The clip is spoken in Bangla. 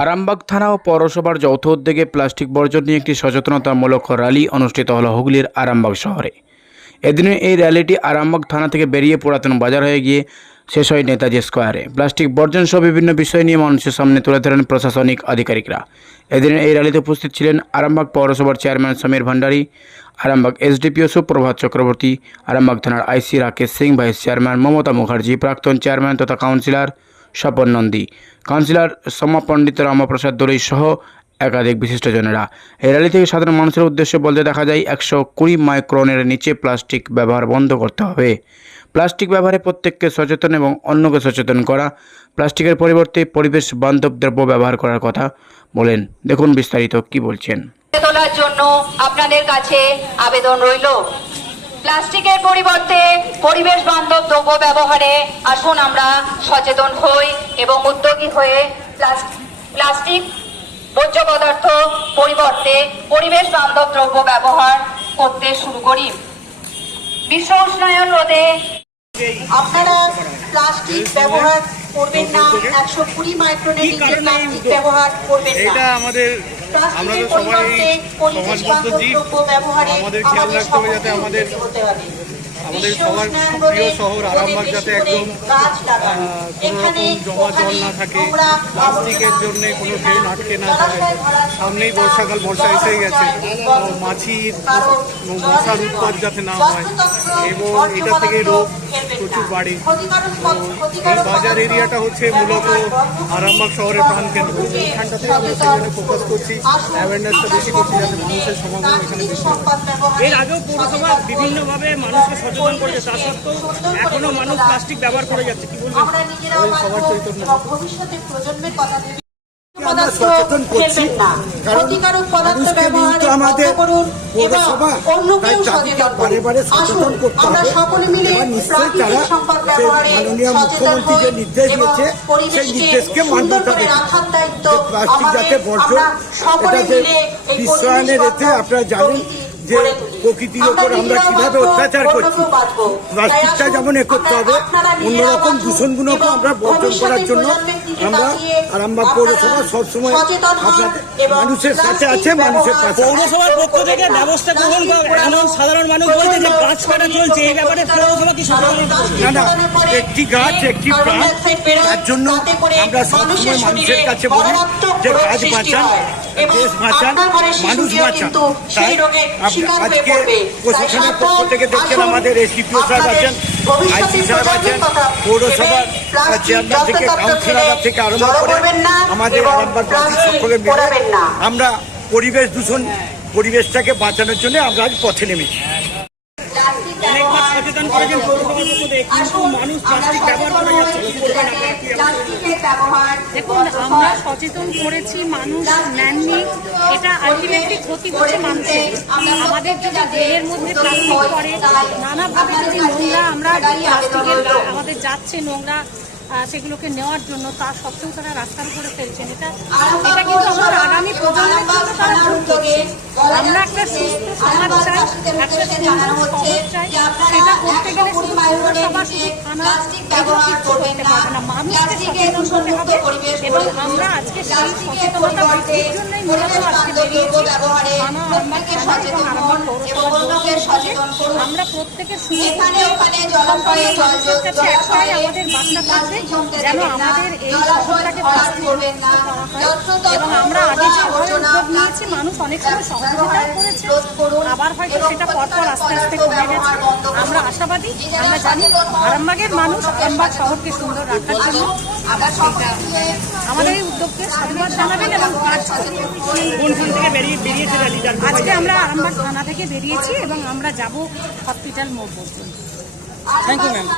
আরামবাগ থানা ও পৌরসভার যৌথ উদ্যোগে প্লাস্টিক বর্জন নিয়ে একটি সচেতনতামূলক র্যালি অনুষ্ঠিত হলো হুগলির আরামবাগ শহরে। এদিনে এই র্যালিটি আরামবাগ থানা থেকে বেরিয়ে পুরাতন বাজার হয়ে গিয়ে শেষ হয় নেতাজি স্কোয়ারে। প্লাস্টিক বর্জন সহ বিভিন্ন বিষয় নিয়ে মানুষের সামনে তুলে ধরেন প্রশাসনিক আধিকারিকরা। এদিনে এই র্যালিতে উপস্থিত ছিলেন আরামবাগ পৌরসভার চেয়ারম্যান সমীর ভান্ডারী, আরামবাগ এসডিপিও সুপ্রভাত চক্রবর্তী, আরামবাগ থানার আইসি রাকেশ সিং, ভাইস চেয়ারম্যান মমতা মুখার্জি, প্রাক্তন চেয়ারম্যান তথা কাউন্সিলর স্বপন নন্দী, কাউন্সিলর সোমা পণ্ডিত, রামপ্রসাদ দোলই সহ একাধিক বিশিষ্টজনেরা। এই র্যালি থেকে সাধারণ মানুষের উদ্দেশ্যে বলতে দেখা যায় 120 মাইক্রনের নিচে প্লাস্টিক ব্যবহার বন্ধ করতে হবে। প্লাস্টিক ব্যবহারে প্রত্যেককে সচেতন এবং অন্যকে সচেতন করা, প্লাস্টিকের পরিবর্তে পরিবেশ বান্ধব দ্রব্য ব্যবহার করার কথা বলেন। দেখুন বিস্তারিত কি বলছেন। তোলার জন্য আপনাদের কাছে আবেদন রইল, প্লাস্টিকের পরিবর্তে পরিবেশ বান্ধব দ্রব্য ব্যবহারে আসুন আমরা সচেতন হই এবং উদ্যোগী হয়ে প্লাস্টিক বর্জ্য পদার্থ পরিবর্তে পরিবেশ বান্ধব দ্রব্য ব্যবহার করতে শুরু করি। বিশ্ব উষ্ণায়ন রোধে আপনারা প্লাস্টিক ব্যবহার করবেন না, 120 মাইক্রনের নিচে প্লাস্টিক ব্যবহার করবেন না। এটা আমাদের আমরা তো সবাই সমাজবদ্ধ জীব, আমাদের খেয়াল রাখতে হবে যাতে আমাদের সবার প্রিয় শহর আরামবাগ যাতে একদম কোনো রকম জমা জল না থাকে, প্লাস্টিকের জন্য কোনো ড্রেন আটকে না থাকে। সামনেই বর্ষাকাল, বর্ষা এসে গেছে, মাছির মশার উৎপাত যাতে না হয় এবং এটা থেকে রোগ প্রচুর বাড়ে। এই বাজার এরিয়াটা হচ্ছে মূলত আরামবাগ শহরের প্রাণকেন্দ্র। এখানটাতে আমরা সেখানে ফোকাস করছি, অ্যাওয়ারনেসটা বেশি করছি যাতে মানুষের সমাগম এখানে বেশি হয়। এর আগেও পৌরসভা বিভিন্নভাবে মানুষকে সচেতন করেছে, তা সত্ত্বেও এখনো মানুষ প্লাস্টিক ব্যবহার করে যাচ্ছে, কি বলবেন? ওই সবার চৈতন্য ভবিষ্যতের প্রজন্মের কথা আমরা সচেতন করছি, কারণ মানুষকে কিন্তু আমাদের পৌরসভা তাই তাদেরকে বারে বারে সচেতন করতে হবে। এবার নিশ্চয়ই তারা মাননীয় মুখ্যমন্ত্রী যে নির্দেশ দিয়েছে সেই নির্দেশকে মান্যতা দেবে। প্লাস্টিক যাতে বর্জন, এটা যে বিশ্বায়নের এতে আপনারা জানেন যে প্রকৃতির ওপর আমরা কিভাবে অত্যাচার করছি। প্লাস্টিকটা যেমন এ করতে হবে, অন্যরকম দূষণগুলোকে আমরা বর্জন করার জন্য আমরা আরামবাগ পৌরসভা সবসময় মানুষের সাথে আছে, মানুষের পাশে। পৌরসভার পক্ষ থেকে ব্যবস্থা গ্রহণ এমন সাধারণ মানুষ বলছে যে গাছ কাটা চলছে, এই ব্যাপারে পৌরসভা কি সচেতন? না, একটি গাছ একটি প্রাণ, তার জন্য আমরা সবসময় মানুষের কাছে বলি যে গাছ বাঁচান, দেশ বাঁচান, মানুষ বাঁচান। তাই আজকে প্রশাসনের পক্ষ থেকে দেখছেন আমাদের এসডিপিও সাহেব আছেন, আইসি সাহেব আছেন, পৌরসভার চেয়ারম্যান থেকে কাউন্সিলর থেকে আরম্ভ করে আমাদের আরামবাগবাসী সকলে মিলে আমরা পরিবেশটাকে বাঁচানোর জন্য আমরা আজ পথে নেমেছি। অনেকবার সচেতন করেছেন পৌরসভার পক্ষ থেকে, কিন্তু মানুষ প্লাস্টিক ব্যবহার করে যাচ্ছে। দেখুন, আমরা সচেতন করেছি, মানুষ নেননি, এটা আলটিমেটলি ক্ষতি করছে মানুষের। আমাদের যদি দেহের মধ্যে প্লাস্টিক পড়ে, নানাভাবে যদি নোংরা আমরা প্লাস্টিকের আমাদের যাচ্ছে নোংরা সেগুলোকে নেওয়ার জন্য, তা সত্ত্বেও তারা রাস্তার উপরে ফেলছেন। এটা কিন্তু আমার আগামী প্রজন্মের জন্য তারা ভুল করছে। আমরা একটা সুস্থ সমাজ চাই, একটা সুন্দর শহর চাই। সেটা করতে গেলে শুধু পৌরসভা, শুধু থানা এগুলো কিছু করতে পারবে না, মানুষকে সচেতন করতে হবে। এবং আমরা আজকে সেই সচেতনতা বৃদ্ধির জন্যই মূলত আজকে বেরিয়েছি। থানা, আরামবাগ থানা এবং আরামবাগ পৌরসভা আমরা প্রত্যেকের সুবিধা মানুষের কাছে একটাই আমাদের বার্তা থাকবে, যেন আমাদের এই শহরটাকে প্লাস্টিক মুক্ত করা হয়। এবং আমরা আগে যেভাবে উদ্যোগ নিয়েছি, মানুষ অনেক সময় সহযোগিতাও করেছে, আবার হয়তো সেটা পরপর আস্তে আস্তে কমে গেছে। আমরা আশাবাদী, আমরা জানি আরামবাগের মানুষ আরামবাগ শহরকে সুন্দর রাখার জন্য আমাদের এই উদ্যোগকে সাধুবাদ জানাবেন এবং কাজ করবেন। কোনখান থেকে বেরিয়েছে র্যালিটা? আজকে আমরা আরামবাগ থানা থেকে বেরিয়েছি এবং আমরা যাব হসপিটাল মোড় পর্যন্ত। Thank you ma'am.